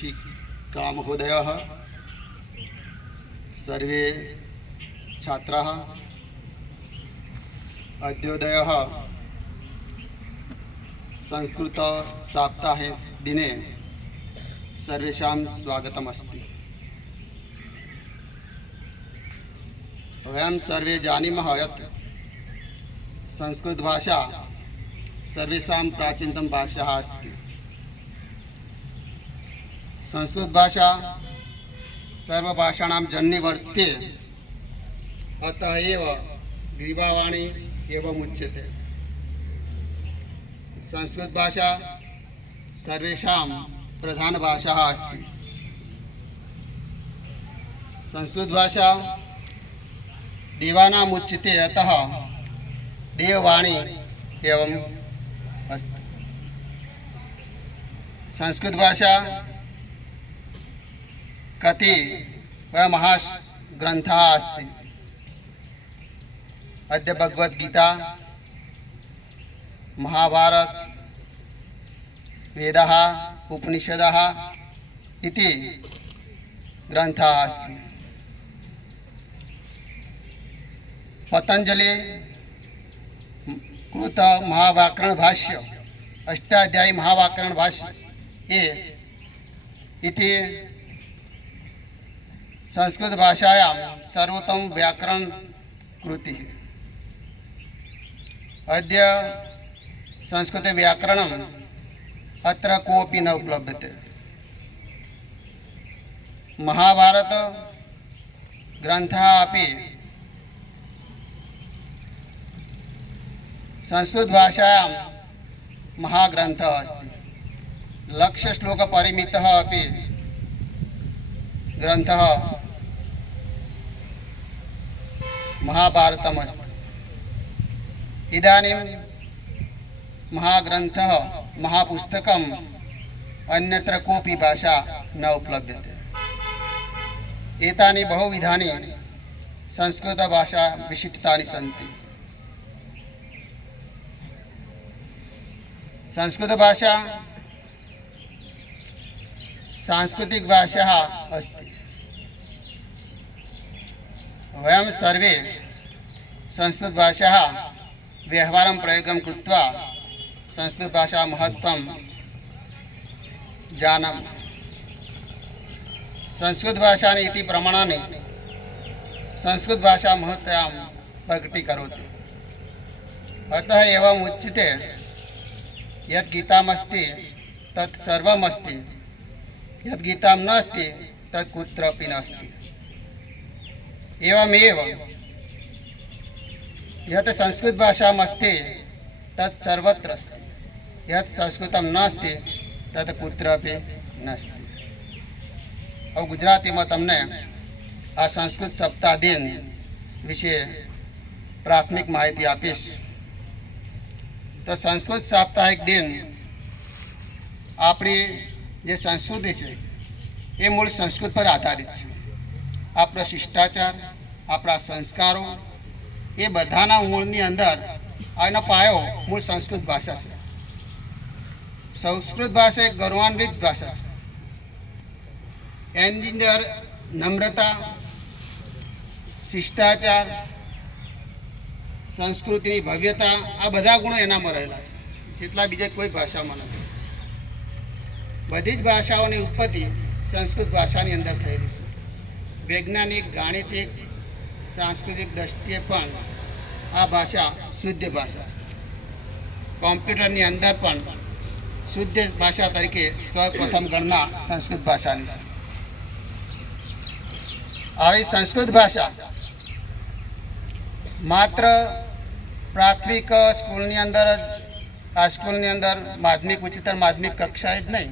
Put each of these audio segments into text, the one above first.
शिक्षिका महोदयः, सर्वे छात्राः, अद्योदयः संस्कृत सप्ताहे दिने सर्वेषां स्वागतमस्ति। वयं सर्वे जानीमः यत् संस्कृत भाषा सर्वेषां प्राचीनतम भाषा अस्ति। संस्कृत भाषा सर्वभाषाणां जननी वर्तते, अतः एव ग्रीवावाणी एवं उच्यते। संस्कृत भाषा सर्वेषां प्रधान भाषा अस्ति। संस्कृत भाषा देवानाम् उच्यते, अतः देववाणी एवं अस्ति। संस्कृत भाषा कति महाग्रन्थाः अस्ति। अद्य भगवद्गीता, महाभारत, वेदाः, उपनिषदः इति ग्रन्थाः अस्ति। पतंजलि कृत महाव्याकरण भाष्य, अष्टाध्यायी महाव्याकरण भाष्य इति संस्कृत भाषायां सर्वोत्तम व्याकरण कृति। अद्य संस्कृत व्याकरणम् अत्र कोऽपि न उपलभ्यते। महाभारत ग्रन्थः अपि संस्कृत भाषायां महाग्रन्थः अस्ति। लक्षश्लोकपरिमितः अपि ग्रन्थः महाभारतम् अस्ति। इदानीं महाग्रन्थः, महापुस्तकम् अन्यत्र कोऽपि भाषा न उपलभ्यते। एतानि बहुविधानि संस्कृतभाषा विशिष्टानि सन्ति। संस्कृत भाषा सांस्कृतिक भाषा अस्ति। वयं सर्वे संस्कृत भाषा व्यवहारं प्रयोगं कृत्वा संस्कृत भाषा महत्त्वं जानामः। संस्कृत भाषा इति प्रमाणानि संस्कृत भाषा महत्त्वं प्रकटीकरोति। अतः एवम् उच्यते, यद् गीतामस्ति तत् सर्वमस्ति, यद् गीतां नास्ति तत् कुत्रापि नास्ति। एवमेव यत् संस्कृत भाषामस्ति तत् सर्वत्र अस्ति, यत् संस्कृतं नास्ति तत् कुत्रापि नास्ति। હવે ગુજરાતીમાં તમને આ સંસ્કૃત સપ્તાહ દિન વિશે પ્રાથમિક માહિતી આપીશ। तो संस्कृत साप्ताहिक दिन अपनी जो संस्कृति है ये मूल संस्कृत पर आधारित है। अपना शिष्टाचार, अपना संस्कारों ये बधाना मूलनी अंदर आना पायो मूल संस्कृत भाषा से। संस्कृत भाषा एक गौरवान्वित भाषा है। एनी अंदर नम्रता, शिष्टाचार, संस्कृति भव्यता आ बधा गुणों एनामां रहेला छे, जेटला बीजा कोई भाषामां नथी। बधी ज भाषाओनी उत्पत्ति संस्कृत भाषानी अंदर थयेली छे। वैज्ञानिक, गाणितिक, सांस्कृतिक दृष्टिए पण आ भाषा शुद्ध भाषा छे। कॉम्प्यूटरनी अंदर पण शुद्ध भाषा तरीके सर्वप्रथम गणना संस्कृत भाषानी छे। આવી संस्कृत भाषा मात्र प्राथमिक स्कूलनी अंदर स्कूलनी अंदर माध्यमिक, उच्चतर माध्यमिक कक्षाए ज नहीं,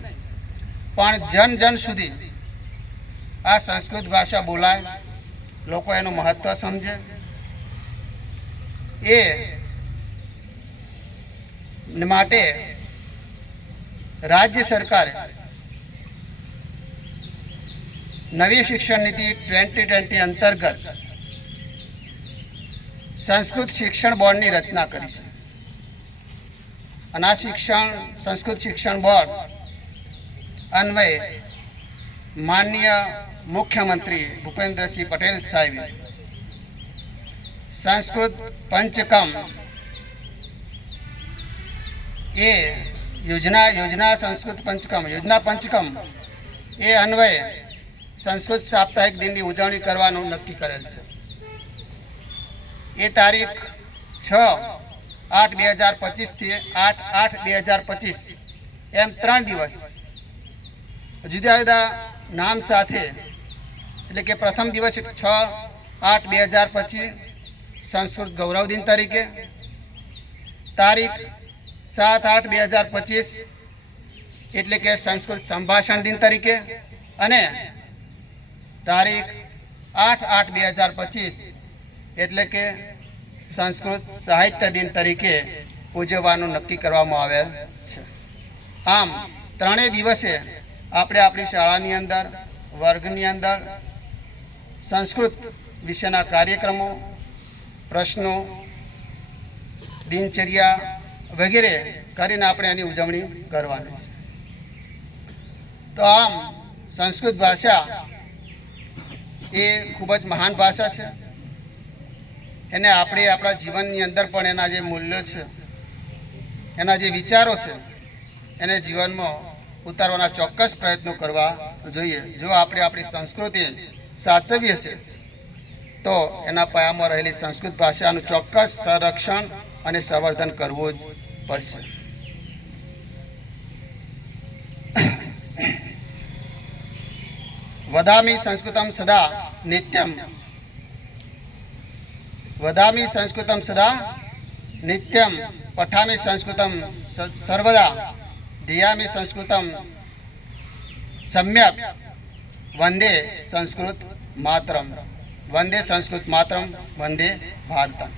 पण जन जन सुधी आ संस्कृत भाषा बोलाय, लोको एनु महत्व समझे। ए माटे राज्य सरकारे नवी शिक्षण नीति 2020 अंतर्गत संस्कृत शिक्षण बोर्ड की रचना करी है। शिक्षण संस्कृत शिक्षण बोर्ड अन्वय માનનીય મુખ્યમંત્રી ભૂપેન્દ્રસિંહ પટેલ સાહેબે સંસ્કૃત પંચકમ એ યોજના સંસ્કૃત પંચકમ યોજના પંચકમ એ અન્વયે સંસ્કૃત સાપ્તાહિક દિનની ઉજવણી કરવાનું નક્કી કરેલ છે. એ તારીખ 6/8/2025 થી 8/8/2025 એમ 3 દિવસ જુદા જુદા નામ સાથે, એટલે કે પ્રથમ દિવસ 6/8/2025 સંસ્કૃત ગૌરવ દિન તરીકે, તારીખ 7/8/2025 એટલે કે સંસ્કૃત સંભાષણ દિન તરીકે, અને તારીખ 8/8/2025 એટલે કે સંસ્કૃત સાહિત્ય દિન તરીકે ઉજવવાનું નક્કી કરવામાં આવેલ છે. આમ ત્રણેય દિવસે આપણે આપણી શાળાની અંદર, વર્ગની અંદર સંસ્કૃત વિશેના કાર્યક્રમો, પ્રશ્નો, દિનચર્યા વગેરે કરીને આપણે એની ઉજવણી કરવાની છે. તો આમ સંસ્કૃત ભાષા એ ખૂબ જ મહાન ભાષા છે. એને આપણે આપણા જીવનની અંદર પણ એના જે મૂલ્યો છે, એના જે વિચારો છે, એને જીવનમાં ઉતારવાના ચોક્કસ પ્રયત્નો કરવા જોઈએ. જો આપણે આપણી સંસ્કૃતિ સાચવીએ છે તો એના પાયામાં રહેલી સંસ્કૃત ભાષાનું ચોક્કસ સંરક્ષણ અને સંવર્ધન કરવું જ પડશે. વદામી સંસ્કૃતમ સદા નિત્યમ, વદામી સંસ્કૃતમ સદા નિત્યમ, પઠામી સંસ્કૃતમ સર્વદા, ધિયામી સંસ્કૃતમ સમ્યક, વંદે સંસ્કૃત માતરમ, વંદે સંસ્કૃત માતરમ, વંદે ભારતમ.